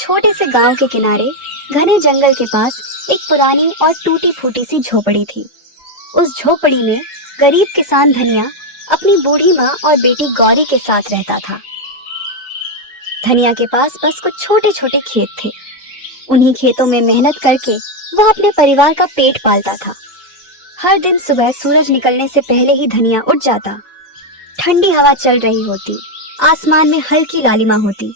छोटे से गांव के किनारे घने जंगल के पास एक पुरानी और टूटी फूटी सी झोपड़ी थी। उस झोपड़ी में गरीब किसान धनिया अपनी बूढ़ी माँ और बेटी गौरी के साथ रहता था। धनिया के पास बस कुछ छोटे छोटे खेत थे। उन्हीं खेतों में मेहनत करके वह अपने परिवार का पेट पालता था। हर दिन सुबह सूरज निकलने से पहले ही धनिया उठ जाता। ठंडी हवा चल रही होती, आसमान में हल्की लालिमा होती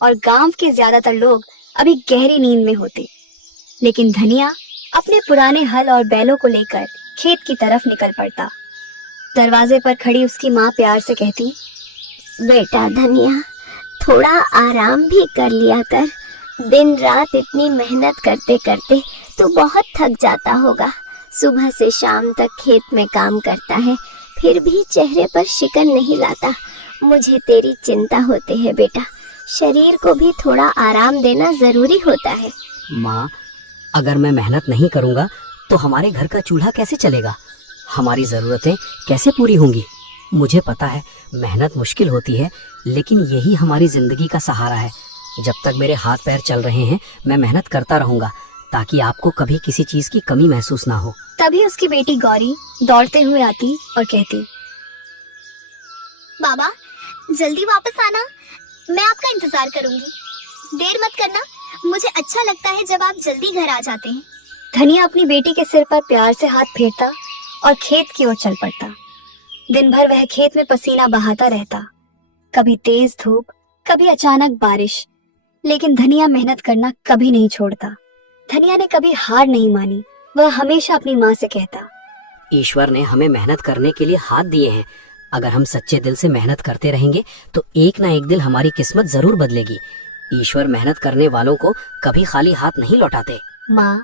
और गांव के ज्यादातर लोग अभी गहरी नींद में होते। लेकिन धनिया अपने पुराने हल और बैलों को लेकर खेत की तरफ निकल पड़ता। दरवाजे पर खड़ी उसकी माँ प्यार से कहती, बेटा धनिया, थोड़ा आराम भी कर लिया कर। दिन रात इतनी मेहनत करते करते तो बहुत थक जाता होगा। सुबह से शाम तक खेत में काम करता है, फिर भी चेहरे पर शिकन नहीं लाता। मुझे तेरी चिंता होती है बेटा। शरीर को भी थोड़ा आराम देना जरूरी होता है। माँ, अगर मैं मेहनत नहीं करूँगा तो हमारे घर का चूल्हा कैसे चलेगा? हमारी ज़रूरतें कैसे पूरी होंगी? मुझे पता है मेहनत मुश्किल होती है, लेकिन यही हमारी जिंदगी का सहारा है। जब तक मेरे हाथ पैर चल रहे हैं मैं मेहनत करता रहूंगा, ताकि आपको कभी किसी चीज की कमी महसूस ना हो। तभी उसकी बेटी गौरी दौड़ते हुए आती और कहती, बाबा जल्दी वापस आना, मैं आपका इंतजार करूंगी। देर मत करना, मुझे अच्छा लगता है जब आप जल्दी घर आ जाते हैं। धनिया अपनी बेटी के सिर पर प्यार से हाथ फेरता और खेत की ओर चल पड़ता। दिन भर वह खेत में पसीना बहाता रहता, कभी तेज धूप, कभी अचानक बारिश, लेकिन धनिया मेहनत करना कभी नहीं छोड़ता। धनिया ने कभी हार नहीं मानी। वह हमेशा अपनी माँ से कहता, ईश्वर ने हमें मेहनत करने के लिए हाथ दिए हैं। अगर हम सच्चे दिल से मेहनत करते रहेंगे तो एक ना एक दिन हमारी किस्मत जरूर बदलेगी। ईश्वर मेहनत करने वालों को कभी खाली हाथ नहीं लौटाते। माँ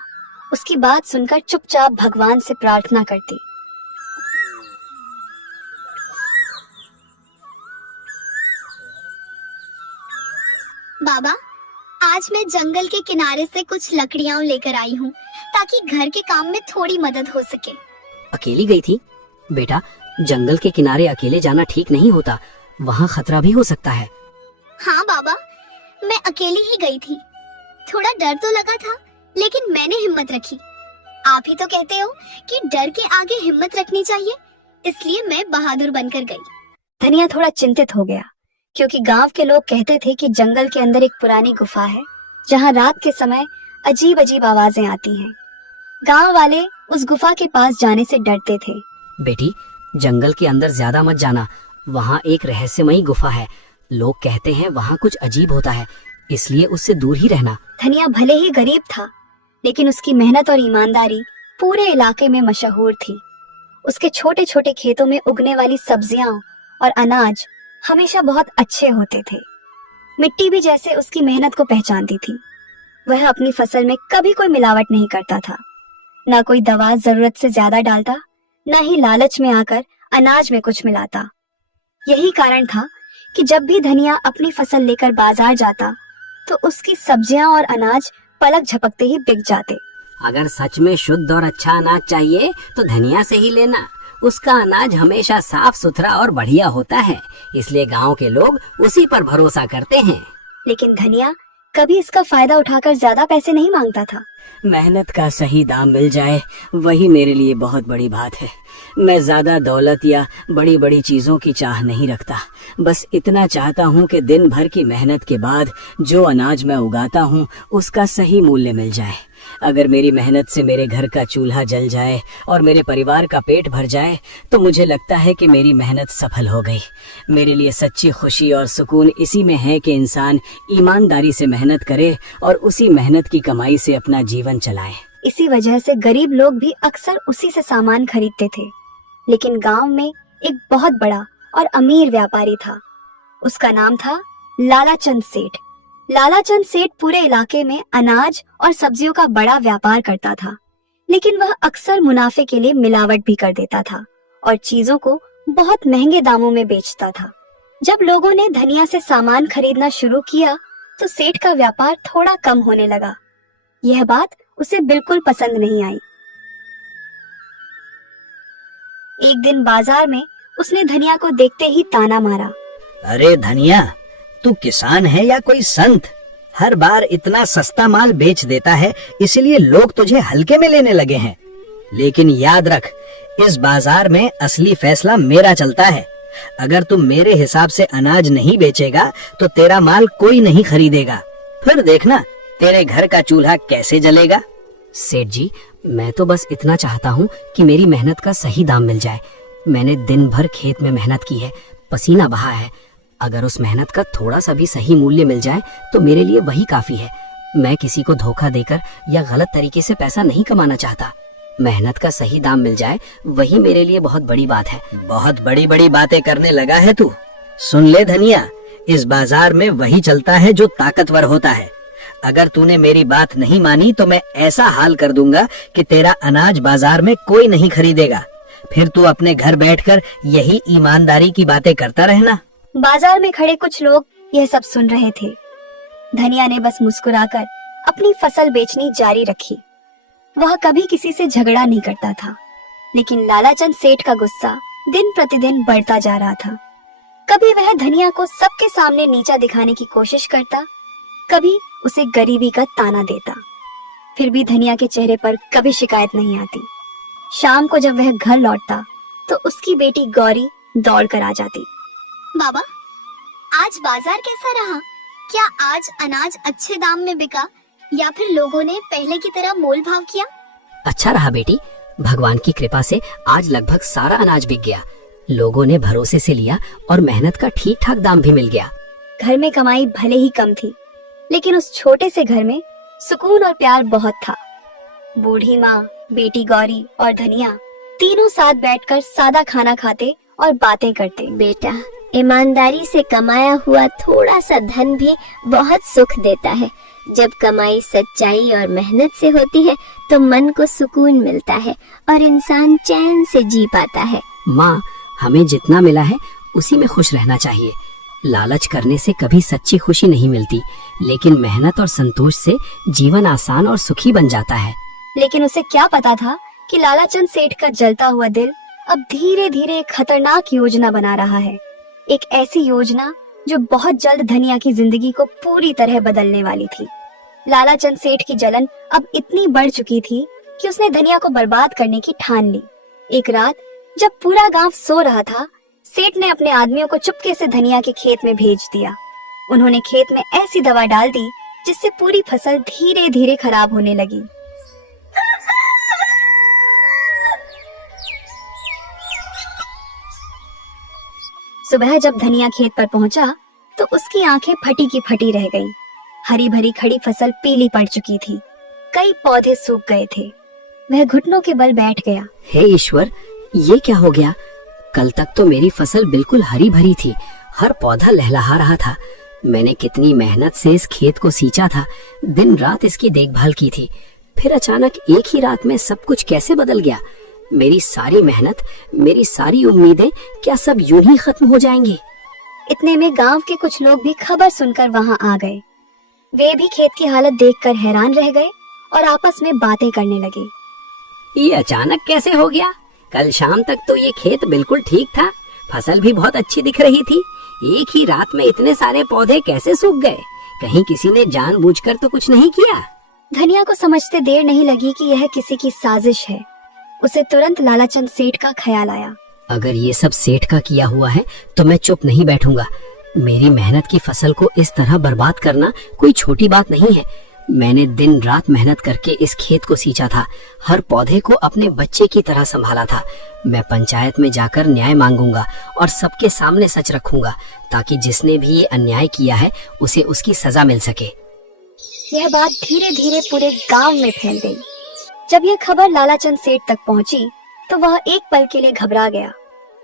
उसकी बात सुनकर चुपचाप भगवान से प्रार्थना करती। बाबा, आज मैं जंगल के किनारे से कुछ लकड़ियां लेकर आई हूँ, ताकि घर के काम में थोड़ी मदद हो सके। अकेली गई थी? बेटा, जंगल के किनारे अकेले जाना ठीक नहीं होता, वहाँ खतरा भी हो सकता है। हाँ बाबा, मैं अकेली ही गई थी। थोड़ा डर तो लगा था, लेकिन मैंने हिम्मत रखी। आप ही तो कहते हो कि डर के आगे हिम्मत रखनी चाहिए, इसलिए मैं बहादुर बनकर गई। धनिया थोड़ा चिंतित हो गया, क्योंकि गांव के लोग कहते थे कि जंगल के अंदर एक पुरानी गुफा है, जहां रात के समय अजीब अजीब आवाजें आती हैं। गांव वाले उस गुफा के पास जाने से डरते थे। बेटी, जंगल के अंदर ज्यादा मत जाना, वहाँ एक रहस्यमयी गुफा है। लोग कहते हैं वहाँ कुछ अजीब होता है, इसलिए उससे दूर ही रहना। धनिया भले ही गरीब था, लेकिन उसकी मेहनत और ईमानदारी पूरे इलाके में मशहूर थी। उसके छोटे छोटे खेतों में उगने वाली सब्जियां और अनाज हमेशा बहुत अच्छे होते थे। मिट्टी भी जैसे उसकी मेहनत को पहचानती थी। वह अपनी फसल में कभी कोई मिलावट नहीं करता था, न कोई दवा जरूरत से ज्यादा डालता, न ही लालच में आकर अनाज में कुछ मिलाता। यही कारण था कि जब भी धनिया अपनी फसल लेकर बाजार जाता तो उसकी सब्जियां और अनाज पलक झपकते ही बिक जाते। अगर सच में शुद्ध और अच्छा अनाज चाहिए तो धनिया से ही लेना। उसका अनाज हमेशा साफ सुथरा और बढ़िया होता है, इसलिए गांव के लोग उसी पर भरोसा करते हैं। लेकिन धनिया कभी इसका फायदा उठाकर ज्यादा पैसे नहीं मांगता था। मेहनत का सही दाम मिल जाए, वही मेरे लिए बहुत बड़ी बात है। मैं ज्यादा दौलत या बड़ी बड़ी चीजों की चाह नहीं रखता। बस इतना चाहता हूँ कि दिन भर की मेहनत के बाद जो अनाज मैं उगाता हूँ उसका सही मूल्य मिल जाए। अगर मेरी मेहनत से मेरे घर का चूल्हा जल जाए और मेरे परिवार का पेट भर जाए तो मुझे लगता है कि मेरी मेहनत सफल हो गई। मेरे लिए सच्ची खुशी और सुकून इसी में है कि इंसान ईमानदारी से मेहनत करे और उसी मेहनत की कमाई से अपना जीवन चलाए। इसी वजह से गरीब लोग भी अक्सर उसी से सामान खरीदते थे। लेकिन गांव में एक बहुत बड़ा और अमीर व्यापारी था। उसका नाम था लालाचंद सेठ। लालाचंद सेठ पूरे इलाके में अनाज और सब्जियों का बड़ा व्यापार करता था, लेकिन वह अक्सर मुनाफे के लिए मिलावट भी कर देता था और चीजों को बहुत महंगे दामों में बेचता था। जब लोगों ने धनिया से सामान खरीदना शुरू किया तो सेठ का व्यापार थोड़ा कम होने लगा। यह बात उसे बिल्कुल पसंद नहीं आई। एक दिन बाजार में उसने धनिया को देखते ही ताना मारा। अरे धनिया, तू किसान है या कोई संत? हर बार इतना सस्ता माल बेच देता है, इसलिए लोग तुझे हल्के में लेने लगे हैं। लेकिन याद रख, इस बाजार में असली फैसला मेरा चलता है। अगर तुम मेरे हिसाब से अनाज नहीं बेचेगा तो तेरा माल कोई नहीं खरीदेगा। फिर देखना तेरे घर का चूल्हा कैसे जलेगा। सेठ जी, मैं तो बस इतना चाहता हूँ कि मेरी मेहनत का सही दाम मिल जाए। मैंने दिन भर खेत में मेहनत की है, पसीना बहा है। अगर उस मेहनत का थोड़ा सा भी सही मूल्य मिल जाए तो मेरे लिए वही काफी है। मैं किसी को धोखा देकर या गलत तरीके से पैसा नहीं कमाना चाहता। मेहनत का सही दाम मिल जाए वही मेरे लिए बहुत बड़ी बात है। बहुत बड़ी बड़ी बातें करने लगा है तू। सुन ले धनिया, इस बाजार में वही चलता है जो ताकतवर होता है। अगर तूने मेरी बात नहीं मानी तो मैं ऐसा हाल कर दूंगा कि तेरा अनाज बाजार में कोई नहीं खरीदेगा। फिर तू अपने घर बैठकर यही ईमानदारी की बातें करता रहना। बाजार में खड़े कुछ लोग यह सब सुन रहे थे। धनिया ने बस मुस्कुराकर अपनी फसल बेचनी जारी रखी। वह कभी किसी से झगड़ा नहीं करता था, लेकिन लालाचंद सेठ का गुस्सा दिन प्रतिदिन बढ़ता जा रहा था। कभी वह धनिया को सबके सामने नीचा दिखाने की कोशिश करता, कभी उसे गरीबी का ताना देता। फिर भी धनिया के चेहरे पर कभी शिकायत नहीं आती। शाम को जब वह घर लौटता तो उसकी बेटी गौरी दौड़ कर आ जाती। बाबा, आज बाजार कैसा रहा? क्या आज अनाज अच्छे दाम में बिका या फिर लोगों ने पहले की तरह मोल भाव किया? अच्छा रहा बेटी, भगवान की कृपा से आज लगभग सारा अनाज बिक गया। लोगों ने भरोसे से लिया और मेहनत का ठीक ठाक दाम भी मिल गया। घर में कमाई भले ही कम थी, लेकिन उस छोटे से घर में सुकून और प्यार बहुत था। बूढ़ी माँ, बेटी गौरी और धनिया तीनों साथ बैठकर सादा खाना खाते और बातें करते। बेटा, ईमानदारी से कमाया हुआ थोड़ा सा धन भी बहुत सुख देता है। जब कमाई सच्चाई और मेहनत से होती है तो मन को सुकून मिलता है और इंसान चैन से जी पाता है। माँ, हमें जितना मिला है उसी में खुश रहना चाहिए। लालच करने से कभी सच्ची खुशी नहीं मिलती, लेकिन मेहनत और संतोष से जीवन आसान और सुखी बन जाता है। लेकिन उसे क्या पता था कि लालाचंद सेठ का जलता हुआ दिल अब धीरे धीरे एक खतरनाक योजना बना रहा है। एक ऐसी योजना जो बहुत जल्द धनिया की जिंदगी को पूरी तरह बदलने वाली थी। लालाचंद सेठ की जलन अब इतनी बढ़ चुकी थी कि उसने धनिया को बर्बाद करने की ठान ली। एक रात जब पूरा गांव सो रहा था, सेठ ने अपने आदमियों को चुपके से धनिया के खेत में भेज दिया। उन्होंने खेत में ऐसी दवा डाल दी जिससे पूरी फसल धीरे धीरे खराब होने लगी। सुबह जब धनिया खेत पर पहुंचा तो उसकी आंखें फटी की फटी रह गईं। हरी भरी खड़ी फसल पीली पड़ चुकी थी, कई पौधे सूख गए थे। वह घुटनों के बल बैठ गया। हे ईश्वर, ये क्या हो गया? कल तक तो मेरी फसल बिल्कुल हरी भरी थी, हर पौधा लहलहा रहा था। मैंने कितनी मेहनत से इस खेत को सींचा था, दिन रात इसकी देखभाल की थी। फिर अचानक एक ही रात में सब कुछ कैसे बदल गया? मेरी सारी मेहनत, मेरी सारी उम्मीदें क्या सब यूं ही खत्म हो जाएंगी? इतने में गांव के कुछ लोग भी खबर सुनकर वहां आ गए। वे भी खेत की हालत देखकर हैरान रह गए और आपस में बातें करने लगे। ये अचानक कैसे हो गया? कल शाम तक तो ये खेत बिल्कुल ठीक था, फसल भी बहुत अच्छी दिख रही थी। एक ही रात में इतने सारे पौधे कैसे सूख गए? कहीं किसी ने जानबूझकर तो कुछ नहीं किया? धनिया को समझते देर नहीं लगी कि यह किसी की साजिश है। उसे तुरंत लालाचंद सेठ का ख्याल आया। अगर ये सब सेठ का किया हुआ है तो मैं चुप नहीं बैठूंगा। मेरी मेहनत की फसल को इस तरह बर्बाद करना कोई छोटी बात नहीं है। मैंने दिन रात मेहनत करके इस खेत को सींचा था, हर पौधे को अपने बच्चे की तरह संभाला था। मैं पंचायत में जाकर न्याय मांगूंगा और सबके सामने सच रखूंगा, ताकि जिसने भी ये अन्याय किया है उसे उसकी सजा मिल सके। यह बात धीरे धीरे पूरे गांव में फैल गई। जब यह खबर लालाचंद सेठ तक पहुंची तो वह एक पल के लिए घबरा गया,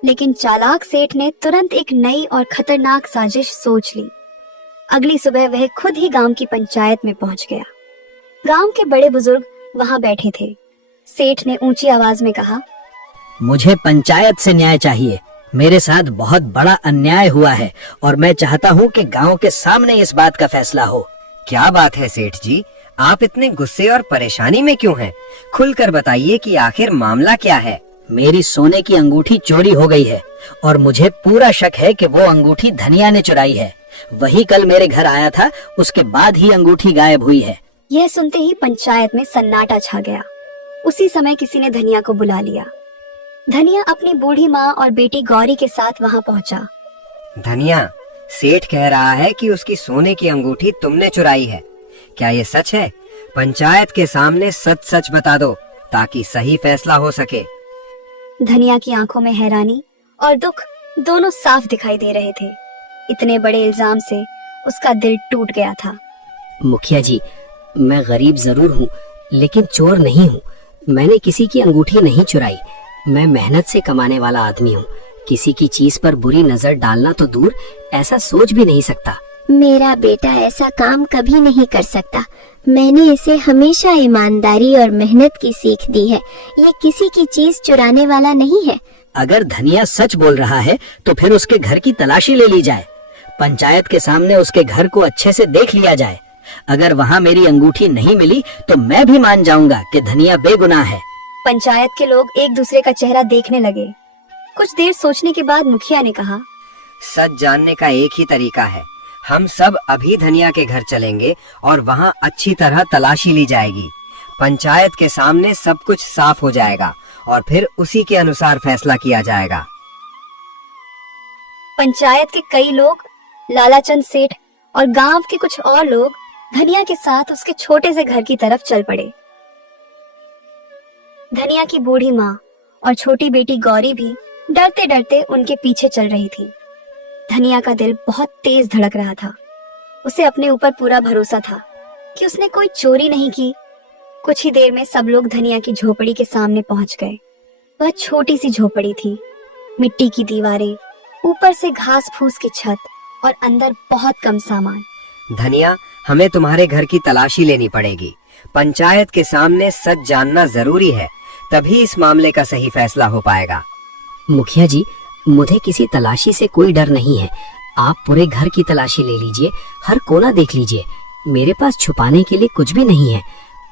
लेकिन चालाक सेठ ने तुरंत एक नई और खतरनाक साजिश सोच ली। अगली सुबह वह खुद ही गांव की पंचायत में पहुंच गया। गांव के बड़े बुजुर्ग वहां बैठे थे। सेठ ने ऊंची आवाज में कहा, मुझे पंचायत से न्याय चाहिए। मेरे साथ बहुत बड़ा अन्याय हुआ है और मैं चाहता हूँ कि गांव के सामने इस बात का फैसला हो। क्या बात है सेठ जी, आप इतने गुस्से और परेशानी में क्यों हैं? खुलकर बताइए कि आखिर मामला क्या है। मेरी सोने की अंगूठी चोरी हो गई है और मुझे पूरा शक है कि वो अंगूठी धनिया ने चुराई है। वही कल मेरे घर आया था, उसके बाद ही अंगूठी गायब हुई है। यह सुनते ही पंचायत में सन्नाटा छा गया। उसी समय किसी ने धनिया को बुला लिया। धनिया अपनी बूढ़ी माँ और बेटी गौरी के साथ वहाँ पहुँचा। धनिया, सेठ कह रहा है कि उसकी सोने की अंगूठी तुमने चुराई है। क्या ये सच है? पंचायत के सामने सच सच बता दो ताकि सही फैसला हो सके। धनिया की आंखों में हैरानी और दुख दोनों साफ दिखाई दे रहे थे। इतने बड़े इल्जाम से उसका दिल टूट गया था। मुखिया जी, मैं गरीब जरूर हूँ लेकिन चोर नहीं हूँ। मैंने किसी की अंगूठी नहीं चुराई। मैं मेहनत से कमाने वाला आदमी हूँ। किसी की चीज पर बुरी नजर डालना तो दूर, ऐसा सोच भी नहीं सकता। मेरा बेटा ऐसा काम कभी नहीं कर सकता। मैंने इसे हमेशा ईमानदारी और मेहनत की सीख दी है। ये किसी की चीज चुराने वाला नहीं है। अगर धनिया सच बोल रहा है तो फिर उसके घर की तलाशी ले ली जाए। पंचायत के सामने उसके घर को अच्छे से देख लिया जाए। अगर वहाँ मेरी अंगूठी नहीं मिली तो मैं भी मान जाऊंगा कि धनिया बेगुनाह है। पंचायत के लोग एक दूसरे का चेहरा देखने लगे। कुछ देर सोचने के बाद मुखिया ने कहा, सच जानने का एक ही तरीका है। हम सब अभी धनिया के घर चलेंगे और वहाँ अच्छी तरह तलाशी ली जाएगी। पंचायत के सामने सब कुछ साफ हो जाएगा और फिर उसी के अनुसार फैसला किया जाएगा। पंचायत के कई लोग, लालाचंद सेठ और गांव के कुछ और लोग धनिया के साथ उसके छोटे से घर की तरफ चल पड़े। धनिया की बूढ़ी माँ और छोटी बेटी गौरी भी डरते डरते उनके पीछे चल रही थी। धनिया का दिल बहुत तेज धड़क रहा था। उसे अपने ऊपर पूरा भरोसा था कि उसने कोई चोरी नहीं की। कुछ ही देर में सब लोग धनिया की झोपड़ी के सामने पहुंच गए। वह छोटी सी झोपड़ी थी, मिट्टी की दीवारें, ऊपर से घास फूस की छत और अंदर बहुत कम सामान। धनिया, हमें तुम्हारे घर की तलाशी लेनी पड़ेगी। पंचायत के सामने सच जानना जरूरी है, तभी इस मामले का सही फैसला हो पाएगा। मुखिया जी, मुझे किसी तलाशी से कोई डर नहीं है। आप पूरे घर की तलाशी ले लीजिए, हर कोना देख लीजिए। मेरे पास छुपाने के लिए कुछ भी नहीं है।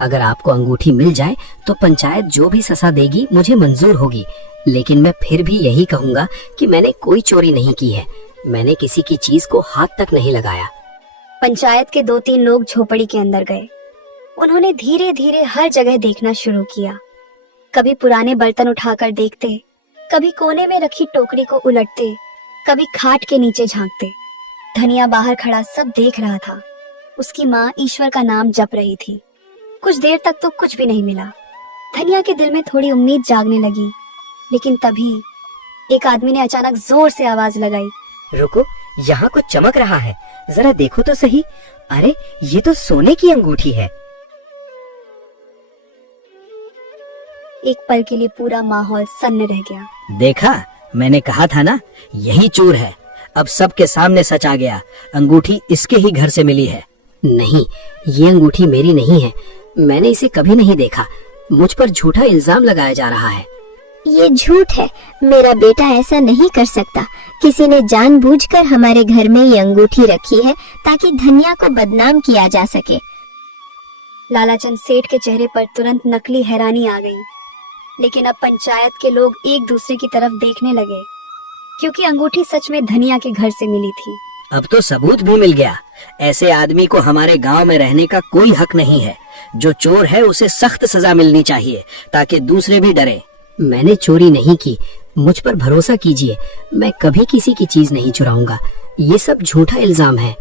अगर आपको अंगूठी मिल जाए तो पंचायत जो भी सजा देगी मुझे मंजूर होगी। लेकिन मैं फिर भी यही कहूँगा कि मैंने कोई चोरी नहीं की है। मैंने किसी की चीज को हाथ तक नहीं लगाया। पंचायत के 2-3 लोग झोपड़ी के अंदर गए। उन्होंने धीरे धीरे हर जगह देखना शुरू किया। कभी पुराने बर्तन उठाकर देखते, कभी कोने में रखी टोकरी को उलटते, कभी खाट के नीचे झांकते। धनिया बाहर खड़ा सब देख रहा था। उसकी माँ ईश्वर का नाम जप रही थी। कुछ देर तक तो कुछ भी नहीं मिला। धनिया के दिल में थोड़ी उम्मीद जागने लगी, लेकिन तभी एक आदमी ने अचानक जोर से आवाज लगाई, रुको, यहाँ कुछ चमक रहा है, जरा देखो तो सही। अरे, ये तो सोने की अंगूठी है। एक पल के लिए पूरा माहौल सन्न रह गया। देखा, मैंने कहा था ना, यही चोर है। अब सबके सामने सच आ गया। अंगूठी इसके ही घर से मिली है। नहीं, ये अंगूठी मेरी नहीं है। मैंने इसे कभी नहीं देखा। मुझ पर झूठा इल्जाम लगाया जा रहा है। ये झूठ है। मेरा बेटा ऐसा नहीं कर सकता। किसी ने जानबूझकर हमारे घर में ये अंगूठी रखी है ताकि धनिया को बदनाम किया जा सके। लालाचंद सेठ के चेहरे पर तुरंत नकली हैरानी आ गई। लेकिन अब पंचायत के लोग एक दूसरे की तरफ देखने लगे, क्योंकि अंगूठी सच में धनिया के घर से मिली थी। अब तो सबूत भी मिल गया। ऐसे आदमी को हमारे गांव में रहने का कोई हक नहीं है। जो चोर है उसे सख्त सजा मिलनी चाहिए ताकि दूसरे भी डरे। मैंने चोरी नहीं की, मुझ पर भरोसा कीजिए। मैं कभी किसी की चीज नहीं चुराऊंगा। ये सब झूठा इल्जाम है।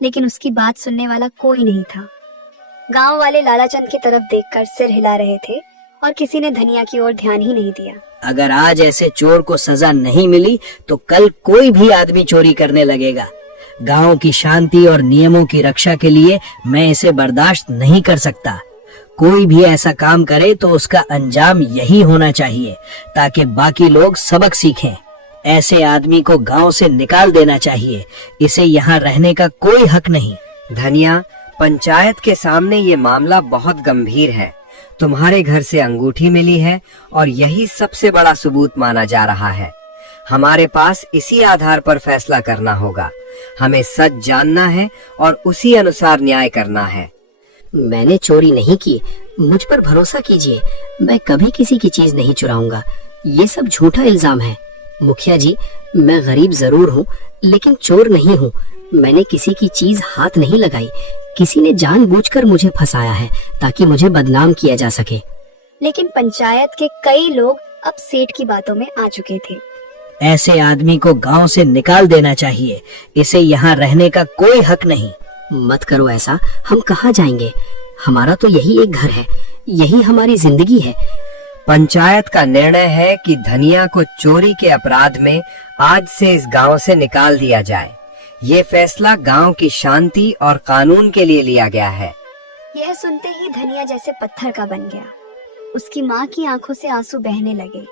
लेकिन उसकी बात सुनने वाला कोई नहीं था। गांव वाले लालाचंद की तरफ देखकर सिर हिला रहे थे और किसी ने धनिया की ओर ध्यान ही नहीं दिया। अगर आज ऐसे चोर को सजा नहीं मिली तो कल कोई भी आदमी चोरी करने लगेगा। गांव की शांति और नियमों की रक्षा के लिए मैं इसे बर्दाश्त नहीं कर सकता। कोई भी ऐसा काम करे तो उसका अंजाम यही होना चाहिए ताकि बाकी लोग सबक सीखें। ऐसे आदमी को गांव से निकाल देना चाहिए। इसे यहाँ रहने का कोई हक नहीं। धनिया, पंचायत के सामने ये मामला बहुत गंभीर है। तुम्हारे घर से अंगूठी मिली है और यही सबसे बड़ा सबूत माना जा रहा है। हमारे पास इसी आधार पर फैसला करना होगा। हमें सच जानना है और उसी अनुसार न्याय करना है। मैंने चोरी नहीं की, मुझ पर भरोसा कीजिए। मैं कभी किसी की चीज नहीं चुराऊंगा। ये सब झूठा इल्जाम है। मुखिया जी, मैं गरीब जरूर हूँ, लेकिन चोर नहीं हूँ। मैंने किसी की चीज हाथ नहीं लगाई। किसी ने जानबूझकर मुझे फंसाया है ताकि मुझे बदनाम किया जा सके। लेकिन पंचायत के कई लोग अब सेठ की बातों में आ चुके थे। ऐसे आदमी को गांव से निकाल देना चाहिए। इसे यहाँ रहने का कोई हक नहीं। मत करो ऐसा। हम कहाँ जाएंगे? हमारा तो यही एक घर है, यही हमारी जिंदगी है। पंचायत का निर्णय है कि धनिया को चोरी के अपराध में आज से इस गांव से निकाल दिया जाए। ये फैसला गांव की शांति और कानून के लिए लिया गया है। यह सुनते ही धनिया जैसे पत्थर का बन गया। उसकी माँ की आंखों से आंसू बहने लगे।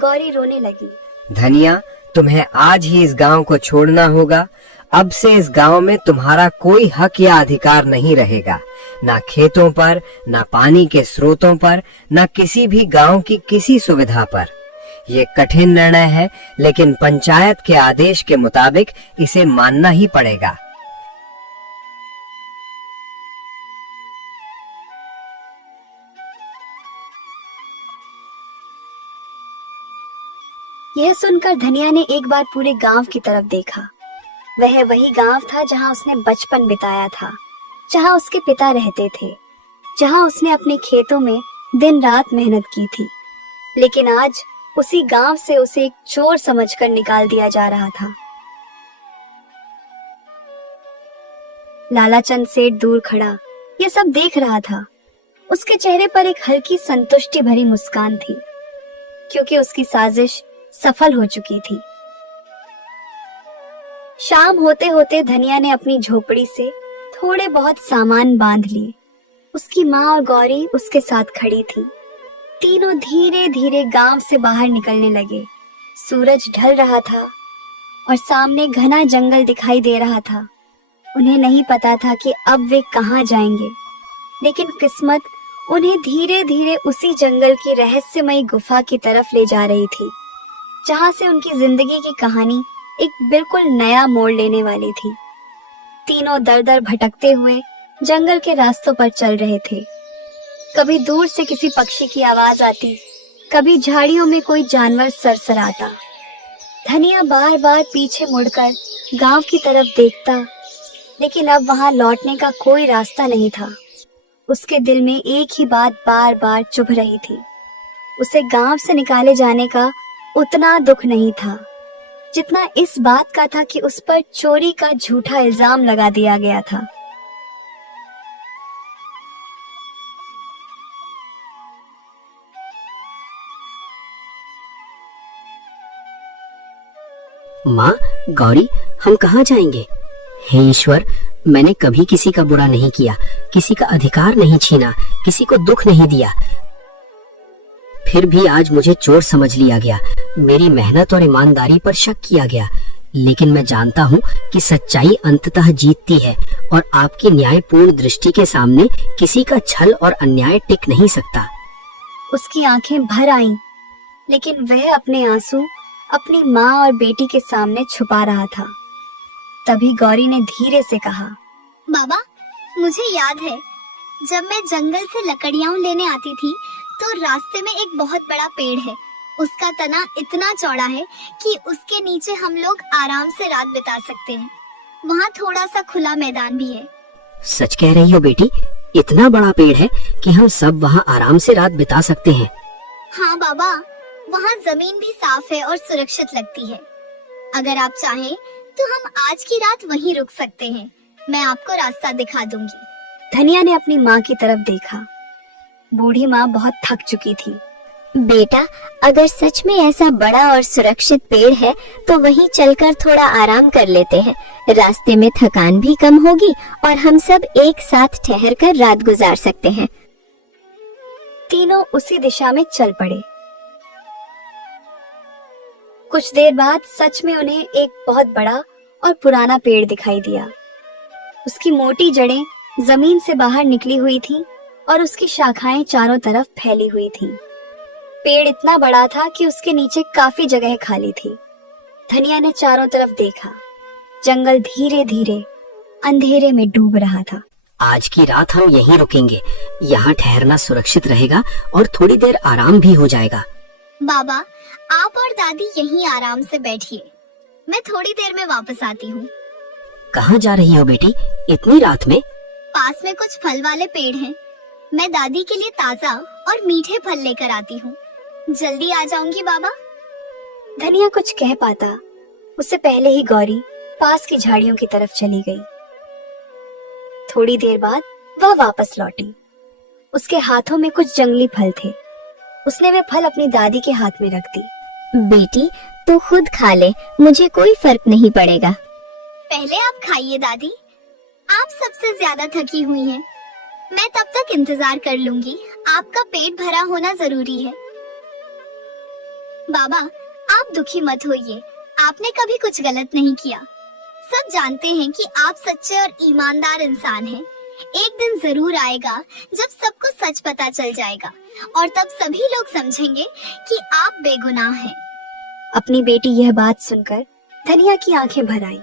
गौरी रोने लगी। धनिया, तुम्हें आज ही इस गांव को छोड़ना होगा। अब से इस गांव में तुम्हारा कोई हक या अधिकार नहीं रहेगा, ना खेतों पर, ना पानी के स्रोतों पर, ना किसी भी गांव की किसी सुविधा पर। ये कठिन निर्णय है, लेकिन पंचायत के आदेश के मुताबिक इसे मानना ही पड़ेगा। यह सुनकर धनिया ने एक बार पूरे गांव की तरफ देखा। वह वही गांव था जहां उसने बचपन बिताया था, जहां उसके पिता रहते थे, जहां उसने अपने खेतों में दिन रात मेहनत की थी। लेकिन आज उसी गांव से उसे एक चोर समझकर निकाल दिया जा रहा था। लालाचंद सेठ दूर खड़ा यह सब देख रहा था। उसके चेहरे पर एक हल्की संतुष्टि भरी मुस्कान थी, क्योंकि उसकी साजिश सफल हो चुकी थी। शाम होते होते धनिया ने अपनी झोपड़ी से थोड़े बहुत सामान बांध लिए। उसकी माँ और गौरी उसके साथ खड़ी थी। तीनों धीरे धीरे गांव से बाहर निकलने लगे। सूरज ढल रहा था और सामने घना जंगल दिखाई दे रहा था। उन्हें नहीं पता था कि अब वे कहाँ जाएंगे, लेकिन किस्मत उन्हें धीरे धीरे उसी जंगल की रहस्यमयी गुफा की तरफ ले जा रही थी, जहाँ से उनकी जिंदगी की कहानी एक बिल्कुल नया मोड़ लेने वाली थी। तीनों दर दर भटकते हुए जंगल के रास्तों पर चल रहे थे। कभी दूर से किसी पक्षी की आवाज आती, कभी झाड़ियों में कोई जानवर सरसराता। धनिया बार बार पीछे मुड़कर गांव की तरफ देखता, लेकिन अब वहां लौटने का कोई रास्ता नहीं था। उसके दिल में एक ही बात बार बार चुभ रही थी। उसे गांव से निकाले जाने का उतना दुख नहीं था जितना इस बात का था कि उस पर चोरी का झूठा इल्जाम लगा दिया गया था। माँ, गौरी, हम कहाँ जाएंगे? हे ईश्वर, मैंने कभी किसी का बुरा नहीं किया, किसी का अधिकार नहीं छीना, किसी को दुख नहीं दिया। फिर भी आज मुझे चोर समझ लिया गया, मेरी मेहनत और ईमानदारी पर शक किया गया। लेकिन मैं जानता हूँ कि सच्चाई अंततः जीतती है और आपकी न्यायपूर्ण दृष्टि के सामने किसी का छल और अन्याय टिक नहीं सकता। उसकी आंखें भर आईं, लेकिन वह अपने आंसू अपनी माँ और बेटी के सामने छुपा रहा था। तभी गौरी ने धीरे से कहा, बाबा, मुझे याद है जब मैं जंगल से लकड़ियाँ लेने आती थी तो रास्ते में एक बहुत बड़ा पेड़ है। उसका तना इतना चौड़ा है कि उसके नीचे हम लोग आराम से रात बिता सकते हैं। वहाँ थोड़ा सा खुला मैदान भी है। सच कह रही हो बेटी? इतना बड़ा पेड़ है कि हम सब वहाँ आराम से रात बिता सकते हैं? हाँ बाबा, वहाँ जमीन भी साफ है और सुरक्षित लगती है। अगर आप चाहें तो हम आज की रात वहीं रुक सकते हैं। मैं आपको रास्ता दिखा दूंगी। धनिया ने अपनी माँ की तरफ देखा। बूढ़ी माँ बहुत थक चुकी थी। बेटा, अगर सच में ऐसा बड़ा और सुरक्षित पेड़ है तो वहीं चलकर थोड़ा आराम कर लेते हैं। रास्ते में थकान भी कम होगी और हम सब एक साथ ठहरकर रात गुजार सकते हैं। तीनों उसी दिशा में चल पड़े। कुछ देर बाद सच में उन्हें एक बहुत बड़ा और पुराना पेड़ दिखाई दिया। उसकी मोटी जड़ें जमीन से बाहर निकली हुई थीं और उसकी शाखाएं चारों तरफ फैली हुई थीं। पेड़ इतना बड़ा था कि उसके नीचे काफी जगह खाली थी। धनिया ने चारों तरफ देखा। जंगल धीरे धीरे अंधेरे में डूब रहा था। आज की रात हम यहीं रुकेंगे। यहाँ ठहरना सुरक्षित रहेगा और थोड़ी देर आराम भी हो जाएगा। बाबा, आप और दादी यहीं आराम से बैठिए, मैं थोड़ी देर में वापस आती हूँ। कहाँ जा रही हो बेटी इतनी रात में? पास में कुछ फल वाले पेड़ हैं, मैं दादी के लिए ताजा और मीठे फल लेकर आती हूँ। जल्दी आ जाऊंगी बाबा। धनिया कुछ कह पाता उससे पहले ही गौरी पास की झाड़ियों की तरफ चली गई। थोड़ी देर बाद वह वापस लौटी। उसके हाथों में कुछ जंगली फल थे। उसने वे फल अपनी दादी के हाथ में रख दी। बेटी तू खुद खा ले, मुझे कोई फर्क नहीं पड़ेगा। पहले आप खाइए दादी, आप सबसे ज्यादा थकी हुई हैं। मैं तब तक इंतजार कर लूंगी, आपका पेट भरा होना जरूरी है। बाबा आप दुखी मत होइए, आपने कभी कुछ गलत नहीं किया। सब जानते हैं कि आप सच्चे और ईमानदार इंसान हैं। एक दिन जरूर आएगा जब सबको सच पता चल जाएगा और तब सभी लोग समझेंगे कि आप बेगुनाह हैं। अपनी बेटी यह बात सुनकर धनिया की आंखें भर आई।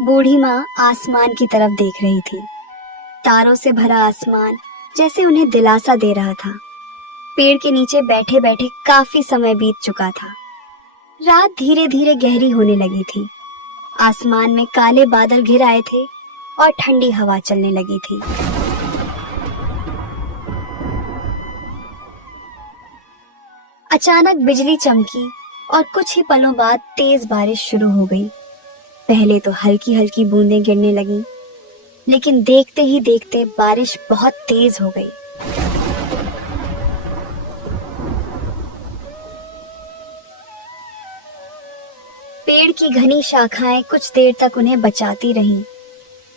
बूढ़ी माँ आसमान की तरफ देख रही थी। तारों से भरा आसमान जैसे उन्हें दिलासा दे रहा था। पेड़ के नीचे बैठे बैठे काफी समय बीत चुका था। रात धीरे धीरे गहरी होने लगी थी। आसमान में काले बादल घिर आए थे और ठंडी हवा चलने लगी थी। अचानक बिजली चमकी और कुछ ही पलों बाद तेज बारिश शुरू हो गई। पहले तो हल्की हल्की बूंदें गिरने लगी, लेकिन देखते ही देखते बारिश बहुत तेज हो गई। पेड़ की घनी शाखाएं कुछ देर तक उन्हें बचाती रहीं,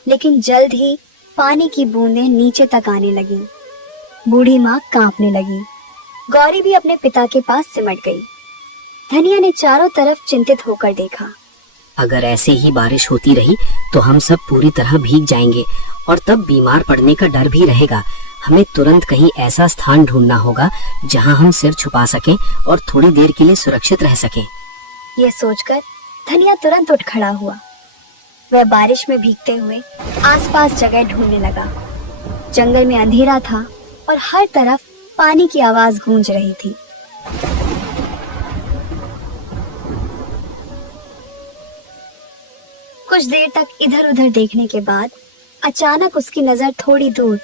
लेकिन जल्द ही पानी की बूंदें नीचे तक आने लगीं। बूढ़ी माँ कांपने लगी। गौरी भी अपने पिता के पास सिमट गई। धनिया ने चारों तरफ चिंतित होकर देखा। अगर ऐसे ही बारिश होती रही तो हम सब पूरी तरह भीग जाएंगे और तब बीमार पड़ने का डर भी रहेगा। हमें तुरंत कहीं ऐसा स्थान ढूंढना होगा जहां हम सिर छुपा सकें और थोड़ी देर के लिए सुरक्षित रह सकें। यह सोचकर धनिया तुरंत उठ खड़ा हुआ। वह बारिश में भीगते हुए आसपास जगह ढूंढने लगा। जंगल में अंधेरा था और हर तरफ पानी की आवाज गूंज रही थी। कुछ देर तक इधर उधर देखने के बाद अचानक उसकी नजर थोड़ी दूर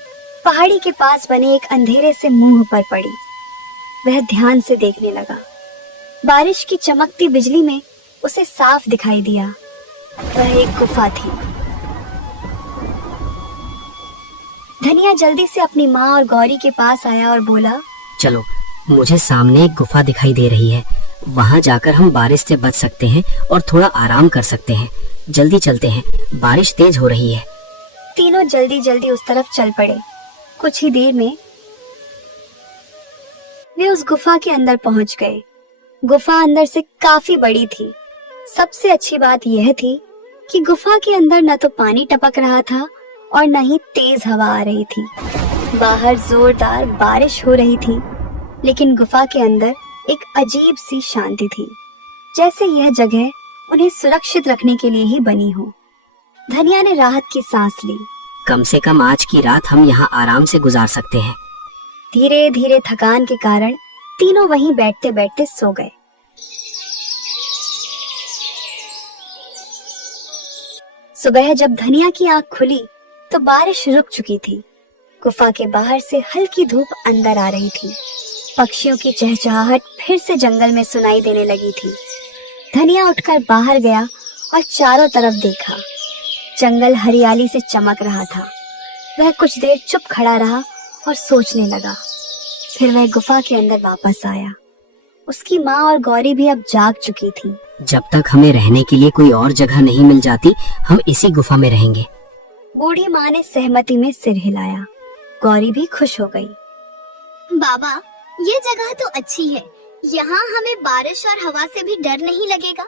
पहाड़ी के पास बने एक अंधेरे से मुंह पर पड़ी। वह ध्यान से देखने लगा। बारिश की चमकती बिजली में उसे साफ दिखाई दिया। वह एक गुफा थी। धनिया जल्दी से अपनी माँ और गौरी के पास आया और बोला, चलो, मुझे सामने एक गुफा दिखाई दे रही है। वहां जाकर हम बारिश से बच सकते हैं और थोड़ा आराम कर सकते हैं। जल्दी चलते हैं, बारिश तेज हो रही है। तीनों जल्दी जल्दी उस तरफ चल पड़े। कुछ ही देर में वे उस गुफा के अंदर पहुंच गए। गुफा अंदर से काफी बड़ी थी। सबसे अच्छी बात यह थी कि गुफा के अंदर न तो पानी टपक रहा था और न ही तेज हवा आ रही थी। बाहर जोरदार बारिश हो रही थी, लेकिन गुफा के अंदर एक अजीब सी शांति थी, जैसे यह जगह उन्हें सुरक्षित रखने के लिए ही बनी हो। धनिया ने राहत की सांस ली। कम से कम आज की रात हम यहाँ आराम से गुजार सकते हैं। धीरे धीरे थकान के कारण तीनों वहीं बैठते बैठते सो गए। सुबह जब धनिया की आंख खुली तो बारिश रुक चुकी थी। गुफा के बाहर से हल्की धूप अंदर आ रही थी। पक्षियों की चहचहाहट फिर से जंगल में सुनाई देने लगी थी। धनिया उठकर बाहर गया और चारों तरफ देखा। जंगल हरियाली से चमक रहा था। वह कुछ देर चुप खड़ा रहा और सोचने लगा। फिर वह गुफा के अंदर वापस आया। उसकी माँ और गौरी भी अब जाग चुकी थी। जब तक हमें रहने के लिए कोई और जगह नहीं मिल जाती, हम इसी गुफा में रहेंगे। बूढ़ी माँ ने सहमति में सिर हिलाया। गौरी भी खुश हो गई। बाबा ये जगह तो अच्छी है, यहाँ हमें बारिश और हवा से भी डर नहीं लगेगा।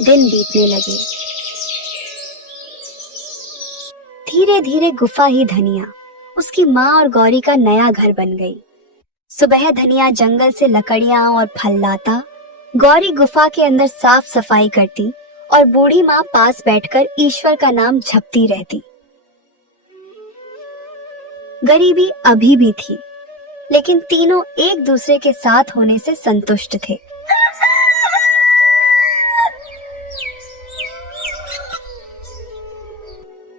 दिन बीतने लगे। धीरे धीरे गुफा ही धनिया, उसकी माँ और गौरी का नया घर बन गई। सुबह धनिया जंगल से लकड़ियाँ और फल लाता, गौरी गुफा के अंदर साफ सफाई करती और बूढ़ी माँ पास बैठकर ईश्वर का नाम जपती रहती। गरीबी अभी भी थी, लेकिन तीनों एक दूसरे के साथ होने से संतुष्ट थे।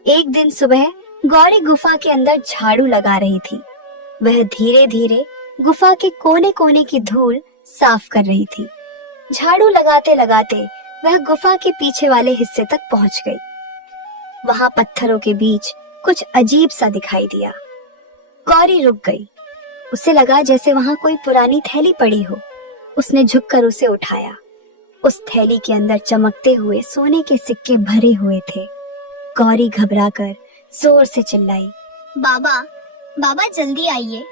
एक दिन सुबह गौरी गुफा के अंदर झाड़ू लगा रही थी। वह धीरे धीरे गुफा के कोने कोने की धूल साफ कर रही थी। झाड़ू लगाते लगाते वह गुफा के पीछे वाले हिस्से तक पहुंच गई। वहां पत्थरों के बीच कुछ अजीब सा दिखाई दिया। गौरी रुक गई। उसे लगा जैसे वहां कोई पुरानी थैली पड़ी हो। उसने झुककर उसे उठाया। उस थैली के अंदर चमकते हुए सोने के सिक्के भरे हुए थे। गौरी घबराकर जोर से चिल्लाई, बाबा, बाबा जल्दी आइए।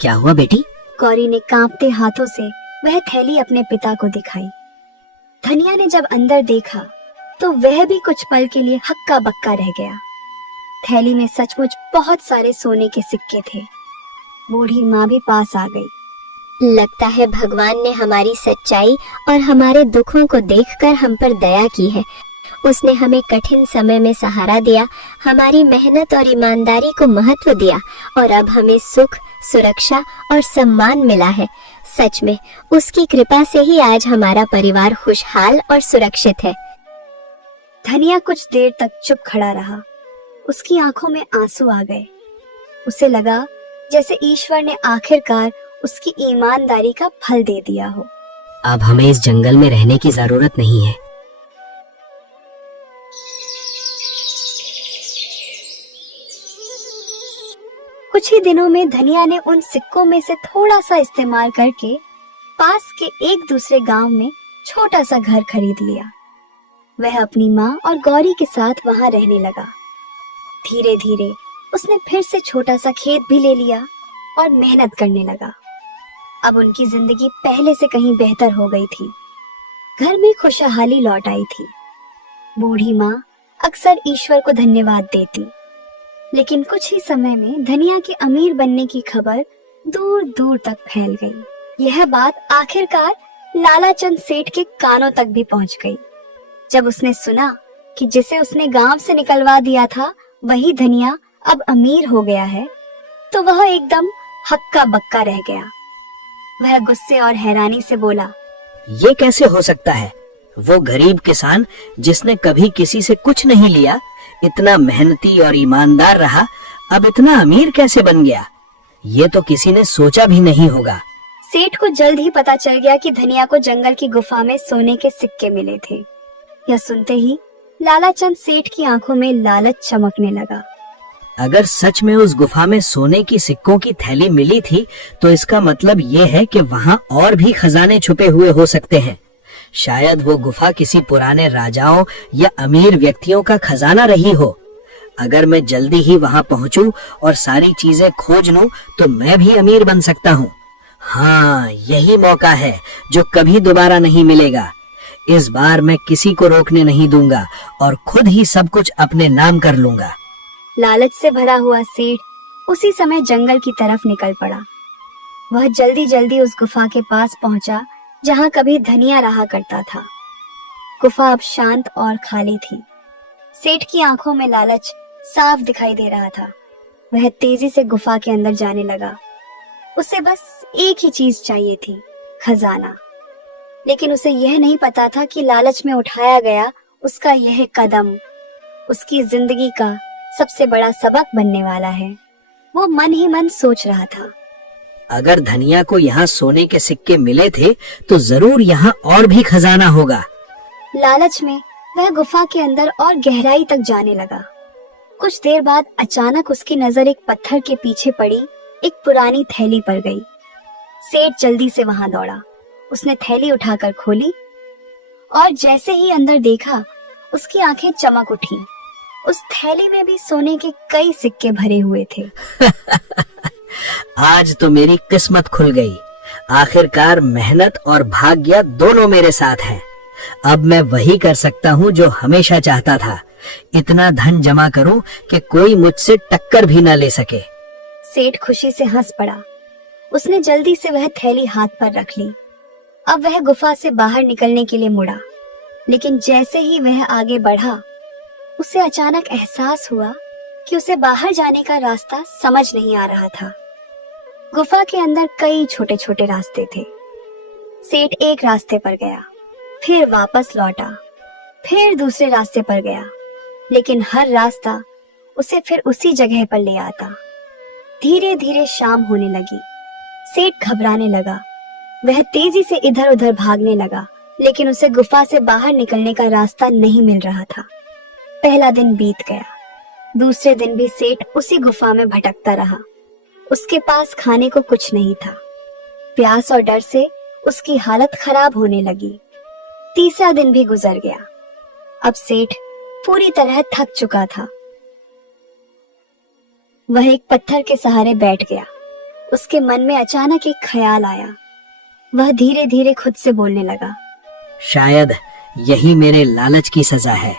क्या हुआ बेटी? गौरी ने कांपते हाथों से वह थैली अपने पिता को दिखाई। धनिया ने जब अंदर देखा तो वह भी कुछ पल के लिए हक्का बक्का रह गया। थैली में सचमुच बहुत सारे सोने के सिक्के थे। बूढ़ी माँ भी पास आ गई। लगता है भगवान ने हमारी सच्चाई और हमारे दुखों को देखकर हम पर दया की है। उसने हमें कठिन समय में सहारा दिया, हमारी मेहनत और ईमानदारी को महत्व दिया और अब हमें सुख, सुरक्षा और सम्मान मिला है। सच में उसकी कृपा से ही आज हमारा परिवार खुशहाल और सुरक्षित है। धनिया कुछ देर तक चुप खड़ा रहा। उसकी आंखों में आंसू आ गए। उसे लगा जैसे ईश्वर ने आखिरकार उसकी ईमानदारी का फल दे दिया हो। अब हमें इस जंगल में रहने की जरूरत नहीं है। कुछ ही दिनों में धनिया ने उन सिक्कों में से थोड़ा सा इस्तेमाल करके पास के एक दूसरे गांव में छोटा सा घर खरीद लिया। वह अपनी माँ और गौरी के साथ वहां रहने लगा। धीरे धीरे उसने फिर से छोटा सा खेत भी ले लिया और मेहनत करने लगा। अब उनकी जिंदगी पहले से कहीं बेहतर हो गई थी। घर में खुशहाली लौट आई थी। बूढ़ी माँ अक्सर ईश्वर को धन्यवाद देती, लेकिन कुछ ही समय में धनिया के अमीर बनने की खबर दूर दूर तक फैल गई। यह बात आखिरकार लालाचंद सेठ के कानों तक भी पहुंच गई। जब उसने सुना कि जिसे उसने गांव से निकलवा दिया था वही धनिया अब अमीर हो गया है, तो वह एकदम हक्का बक्का रह गया। वह गुस्से और हैरानी से बोला, ये कैसे हो सकता है? वो गरीब किसान जिसने कभी किसी से कुछ नहीं लिया, इतना मेहनती और ईमानदार रहा, अब इतना अमीर कैसे बन गया? ये तो किसी ने सोचा भी नहीं होगा। सेठ को जल्द ही पता चल गया कि धनिया को जंगल की गुफा में सोने के सिक्के मिले थे। यह सुनते ही लालाचंद सेठ की आंखों में लालच चमकने लगा। अगर सच में उस गुफा में सोने की सिक्कों की थैली मिली थी, तो इसका मतलब ये है कि वहाँ और भी खजाने छुपे हुए हो सकते हैं। शायद वो गुफा किसी पुराने राजाओं या अमीर व्यक्तियों का खजाना रही हो। अगर मैं जल्दी ही वहाँ पहुँचूं और सारी चीजें खोज लूं, तो मैं भी अमीर बन सकता हूँ। हाँ, यही मौका है जो कभी दोबारा नहीं मिलेगा। इस बार मैं किसी को रोकने नहीं दूंगा और खुद ही सब कुछ अपने नाम कर लूंगा। लालच से भरा हुआ सेठ उसी समय जंगल की तरफ निकल पड़ा। वह जल्दी जल्दी उस गुफा के पास पहुंचा जहां कभी धनिया रहा करता था। गुफा अब शांत और खाली थी। सेठ की आंखों में लालच साफ दिखाई दे रहा था। वह तेजी से गुफा के अंदर जाने लगा। उसे बस एक ही चीज चाहिए थी, खजाना। लेकिन उसे यह नहीं पता था कि लालच में उठाया गया उसका यह कदम उसकी जिंदगी का सबसे बड़ा सबक बनने वाला है। वो मन ही मन सोच रहा था, अगर धनिया को यहाँ सोने के सिक्के मिले थे, तो जरूर यहाँ और भी खजाना होगा। लालच में वह गुफा के अंदर और गहराई तक जाने लगा। कुछ देर बाद अचानक उसकी नजर एक पत्थर के पीछे पड़ी एक पुरानी थैली पर गई। सेठ जल्दी से वहां दौड़ा। उसने थैली उठाकर खोली और जैसे ही अंदर देखा, उसकी आंखें चमक उठी। उस थैली में भी सोने के कई सिक्के भरे हुए थे। आज तो मेरी किस्मत खुल गई। आखिरकार मेहनत और भाग्य दोनों मेरे साथ हैं। अब मैं वही कर सकता हूँ जो हमेशा चाहता था। इतना धन जमा करूँ कि कोई मुझसे टक्कर भी ना ले सके। सेठ खुशी से हंस पड़ा उसने जल्दी से वह थैली हाथ पर रख ली। अब वह गुफा से बाहर निकलने के लिए मुड़ा, लेकिन जैसे ही वह आगे बढ़ा उसे अचानक एहसास हुआ कि उसे बाहर जाने का रास्ता समझ नहीं आ रहा था। गुफा के अंदर कई छोटे छोटे रास्ते थे। सेठ एक रास्ते पर गया, फिर वापस लौटा, फिर दूसरे रास्ते पर गया, लेकिन हर रास्ता उसे फिर उसी जगह पर ले आता। धीरे धीरे शाम होने लगी। सेठ घबराने लगा। वह तेजी से इधर उधर भागने लगा, लेकिन उसे गुफा से बाहर निकलने का रास्ता नहीं मिल रहा था। पहला दिन बीत गया। दूसरे दिन भी सेठ उसी गुफा में भटकता रहा। उसके पास खाने को कुछ नहीं था। प्यास और डर से उसकी हालत खराब होने लगी। तीसरा दिन भी गुजर गया। अब सेठ पूरी तरह थक चुका था। वह एक पत्थर के सहारे बैठ गया। उसके मन में अचानक एक ख्याल आया। वह धीरे धीरे खुद से बोलने लगा, शायद यही मेरे लालच की सजा है।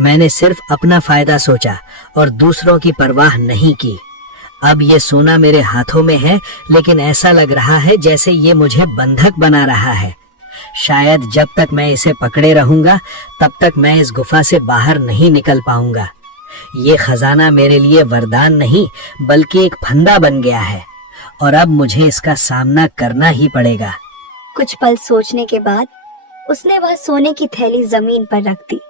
मैंने सिर्फ अपना फायदा सोचा और दूसरों की परवाह नहीं की। अब ये सोना मेरे हाथों में है, लेकिन ऐसा लग रहा है जैसे ये मुझे बंधक बना रहा है। शायद जब तक मैं इसे पकड़े रहूंगा तब तक मैं इस गुफा से बाहर नहीं निकल पाऊंगा। ये खजाना मेरे लिए वरदान नहीं बल्कि एक फंदा बन गया है और अब मुझे इसका सामना करना ही पड़ेगा। कुछ पल सोचने के बाद उसने वह सोने की थैली जमीन पर रख दी।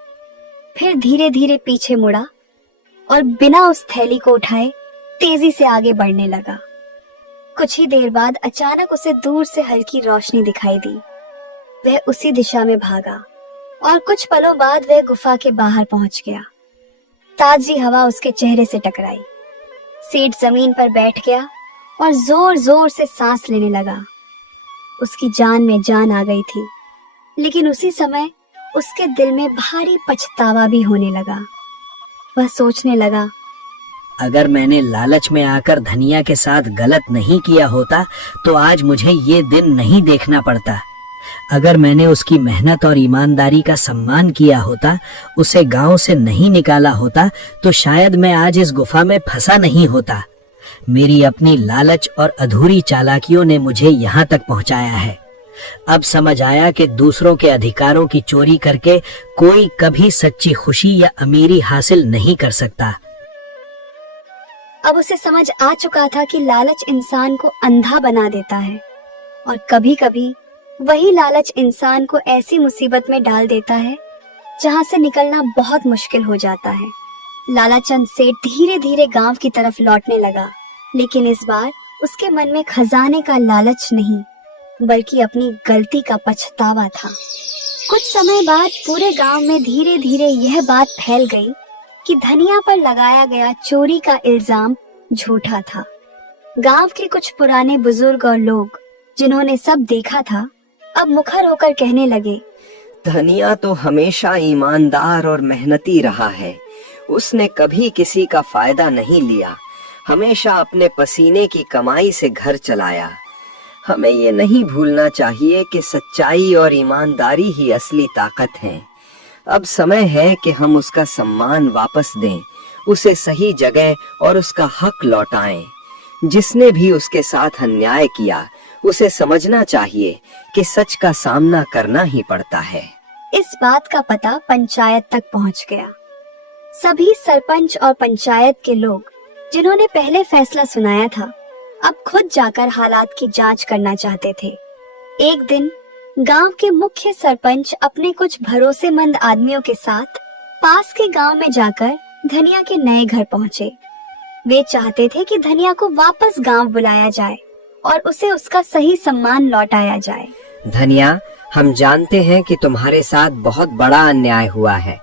फिर धीरे धीरे पीछे मुड़ा और बिना उस थैली को उठाए तेजी से आगे बढ़ने लगा। कुछ ही देर बाद अचानक उसे दूर से हल्की रोशनी दिखाई दी। वह उसी दिशा में भागा और कुछ पलों बाद वह गुफा के बाहर पहुंच गया। ताजी हवा उसके चेहरे से टकराई। सेठ जमीन पर बैठ गया और जोर जोर से सांस लेने लगा। उसकी जान में जान आ गई थी, लेकिन उसी समय उसके दिल में भारी पछतावा भी होने लगा। वह सोचने लगा, अगर मैंने लालच में आकर धनिया के साथ गलत नहीं किया होता तो आज मुझे ये दिन नहीं देखना पड़ता। अगर मैंने उसकी मेहनत और ईमानदारी का सम्मान किया होता, उसे गांव से नहीं निकाला होता, तो शायद मैं आज इस गुफा में फंसा नहीं होता। मेरी अपनी लालच और अधूरी चालाकियों ने मुझे यहाँ तक पहुँचाया है। अब समझ आया कि दूसरों के अधिकारों की चोरी करके कोई कभी सच्ची खुशी या अमीरी हासिल नहीं कर सकता। अब उसे समझ आ चुका था कि लालच इंसान को अंधा बना देता है और कभी कभी वही लालच इंसान को ऐसी मुसीबत में डाल देता है जहां से निकलना बहुत मुश्किल हो जाता है। लालाचंद सेठ धीरे धीरे गांव की तरफ लौटने लगा, लेकिन इस बार उसके मन में खजाने का लालच नहीं बल्कि अपनी गलती का पछतावा था। कुछ समय बाद पूरे गांव में धीरे धीरे यह बात फैल गई कि धनिया पर लगाया गया चोरी का इल्जाम झूठा था। गांव के कुछ पुराने बुजुर्ग और लोग जिन्होंने सब देखा था अब मुखर होकर कहने लगे, धनिया तो हमेशा ईमानदार और मेहनती रहा है। उसने कभी किसी का फायदा नहीं लिया, हमेशा अपने पसीने की कमाई से घर चलाया। हमें ये नहीं भूलना चाहिए कि सच्चाई और ईमानदारी ही असली ताकत है। अब समय है कि हम उसका सम्मान वापस दें, उसे सही जगह और उसका हक लौटाएं। जिसने भी उसके साथ अन्याय किया उसे समझना चाहिए कि सच का सामना करना ही पड़ता है। इस बात का पता पंचायत तक पहुंच गया। सभी सरपंच और पंचायत के लोग जिन्होंने पहले फैसला सुनाया था अब खुद जाकर हालात की जांच करना चाहते थे। एक दिन गांव के मुख्य सरपंच अपने कुछ भरोसेमंद आदमियों के साथ पास के गांव में जाकर धनिया के नए घर पहुंचे। वे चाहते थे कि धनिया को वापस गांव बुलाया जाए और उसे उसका सही सम्मान लौटाया जाए। धनिया, हम जानते हैं कि तुम्हारे साथ बहुत बड़ा अन्याय हुआ है।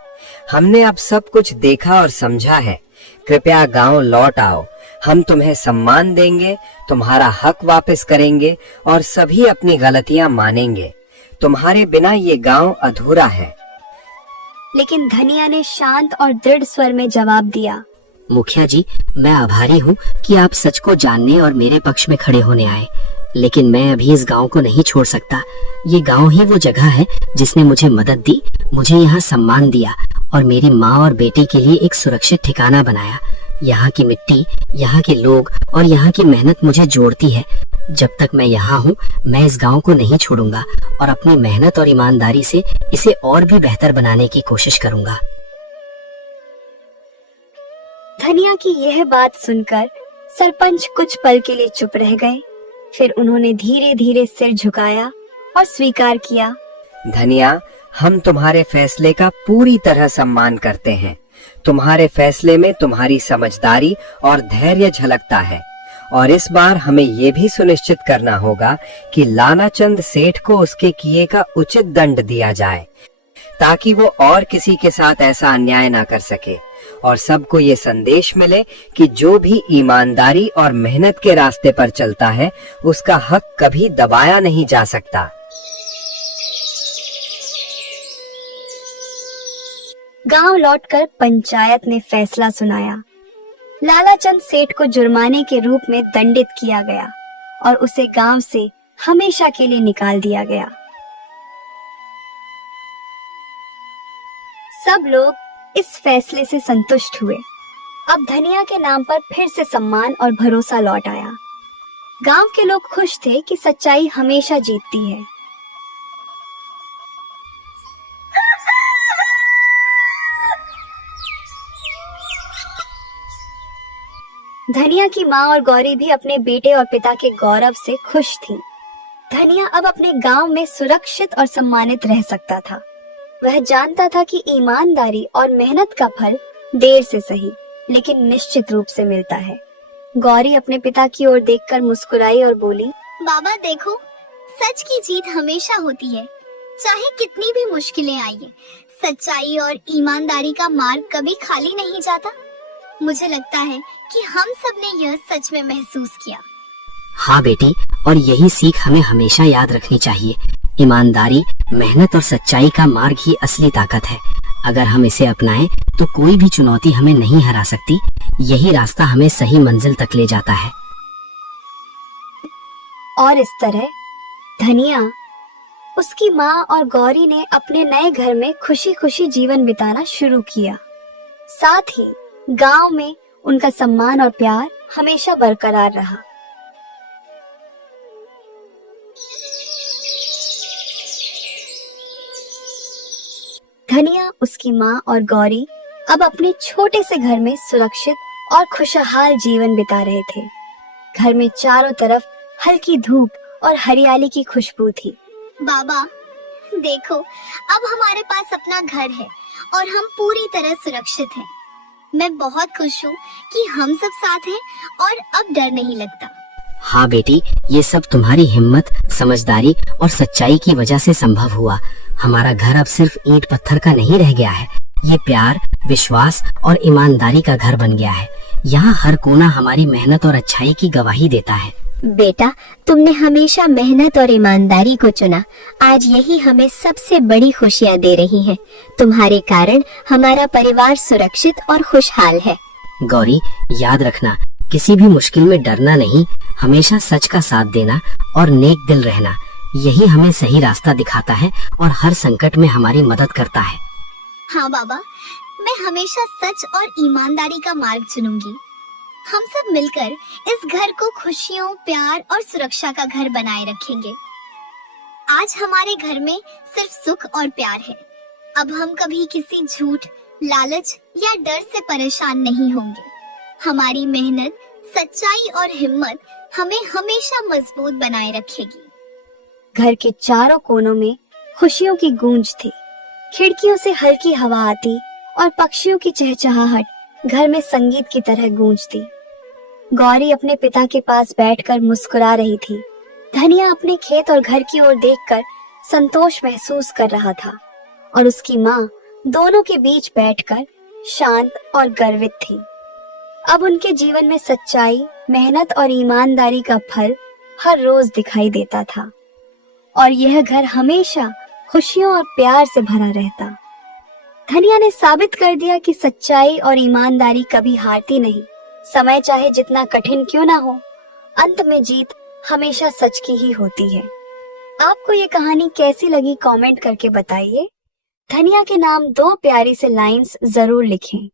हमने अब सब कुछ देखा और समझा है। कृपया गांव लौट आओ। हम तुम्हें सम्मान देंगे, तुम्हारा हक वापस करेंगे और सभी अपनी गलतियां मानेंगे। तुम्हारे बिना ये गांव अधूरा है। लेकिन धनिया ने शांत और दृढ़ स्वर में जवाब दिया, मुखिया जी, मैं आभारी हूँ कि आप सच को जानने और मेरे पक्ष में खड़े होने आए, लेकिन मैं अभी इस गांव को नहीं छोड़ सकता। ये गांव ही वो जगह है जिसने मुझे मदद दी, मुझे यहाँ सम्मान दिया और मेरी माँ और बेटे के लिए एक सुरक्षित ठिकाना बनाया। यहाँ की मिट्टी, यहाँ के लोग और यहाँ की मेहनत मुझे जोड़ती है। जब तक मैं यहाँ हूँ मैं इस गांव को नहीं छोड़ूंगा और अपनी मेहनत और ईमानदारी से इसे और भी बेहतर बनाने की कोशिश करूंगा। धनिया की यह बात सुनकर सरपंच कुछ पल के लिए चुप रह गए। फिर उन्होंने धीरे धीरे सिर झुकाया और स्वीकार किया। धनिया, हम तुम्हारे फैसले का पूरी तरह सम्मान करते हैं। तुम्हारे फैसले में तुम्हारी समझदारी और धैर्य झलकता है और इस बार हमें ये भी सुनिश्चित करना होगा कि लानाचंद सेठ को उसके किए का उचित दंड दिया जाए, ताकि वो और किसी के साथ ऐसा अन्याय ना कर सके और सबको ये संदेश मिले कि जो भी ईमानदारी और मेहनत के रास्ते पर चलता है उसका हक कभी दबाया नहीं जा सकता। गांव लौटकर पंचायत ने फैसला सुनाया। लालाचंद सेठ को जुर्माने के रूप में दंडित किया गया और उसे गांव से हमेशा के लिए निकाल दिया गया। सब लोग इस फैसले से संतुष्ट हुए। अब धनिया के नाम पर फिर से सम्मान और भरोसा लौट आया। गांव के लोग खुश थे कि सच्चाई हमेशा जीतती है। धनिया की माँ और गौरी भी अपने बेटे और पिता के गौरव से खुश थी। धनिया अब अपने गांव में सुरक्षित और सम्मानित रह सकता था। वह जानता था कि ईमानदारी और मेहनत का फल देर से सही लेकिन निश्चित रूप से मिलता है। गौरी अपने पिता की ओर देखकर मुस्कुराई और बोली, बाबा देखो, सच की जीत हमेशा होती है, चाहे कितनी भी मुश्किलें आइए। सच्चाई और ईमानदारी का मार्ग कभी खाली नहीं जाता। मुझे लगता है कि हम सब ने यह सच में महसूस किया। हाँ बेटी, और यही सीख हमें हमेशा याद रखनी चाहिए। ईमानदारी, मेहनत और सच्चाई का मार्ग ही असली ताकत है। अगर हम इसे अपनाएं तो कोई भी चुनौती हमें नहीं हरा सकती। यही रास्ता हमें सही मंजिल तक ले जाता है। और इस तरह धनिया, उसकी माँ और गौरी ने अपने नए घर में खुशी खुशी जीवन बिताना शुरू किया। साथ ही गांव में उनका सम्मान और प्यार हमेशा बरकरार रहा। धनिया, उसकी माँ और गौरी अब अपने छोटे से घर में सुरक्षित और खुशहाल जीवन बिता रहे थे। घर में चारों तरफ हल्की धूप और हरियाली की खुशबू थी। बाबा देखो, अब हमारे पास अपना घर है और हम पूरी तरह सुरक्षित हैं। मैं बहुत खुश हूँ कि हम सब साथ हैं और अब डर नहीं लगता। हाँ बेटी, ये सब तुम्हारी हिम्मत, समझदारी और सच्चाई की वजह से संभव हुआ। हमारा घर अब सिर्फ ईंट पत्थर का नहीं रह गया है। ये प्यार, विश्वास और ईमानदारी का घर बन गया है। यहाँ हर कोना हमारी मेहनत और अच्छाई की गवाही देता है। बेटा, तुमने हमेशा मेहनत और ईमानदारी को चुना। आज यही हमें सबसे बड़ी खुशियाँ दे रही है। तुम्हारे कारण हमारा परिवार सुरक्षित और खुशहाल है। गौरी, याद रखना, किसी भी मुश्किल में डरना नहीं, हमेशा सच का साथ देना और नेक दिल रहना, यही हमें सही रास्ता दिखाता है और हर संकट में हमारी मदद करता है। हाँ बाबा, मैं हमेशा सच और ईमानदारी का मार्ग चुनूंगी। हम सब मिलकर इस घर को खुशियों, प्यार और सुरक्षा का घर बनाए रखेंगे। आज हमारे घर में सिर्फ सुख और प्यार है। अब हम कभी किसी झूठ, लालच या डर से परेशान नहीं होंगे। हमारी मेहनत, सच्चाई और हिम्मत हमें हमेशा मजबूत बनाए रखेगी। घर के चारों कोनों में खुशियों की गूंज थी। खिड़कियों से हल्की हवा आती और पक्षियों की चहचहाहट घर में संगीत की तरह गूंजती। गौरी अपने पिता के पास बैठकर मुस्कुरा रही थी। धनिया अपने खेत और घर की ओर देखकर संतोष महसूस कर रहा था और उसकी माँ दोनों के बीच बैठकर शांत और गर्वित थी। अब उनके जीवन में सच्चाई, मेहनत और ईमानदारी का फल हर रोज दिखाई देता था और यह घर हमेशा खुशियों और प्यार से भरा रहता। धनिया ने साबित कर दिया कि सच्चाई और ईमानदारी कभी हारती नहीं। समय चाहे जितना कठिन क्यों ना हो, अंत में जीत हमेशा सच की ही होती है। आपको ये कहानी कैसी लगी कमेंट करके बताइए। धनिया के नाम 2 प्यारी से लाइंस जरूर लिखें।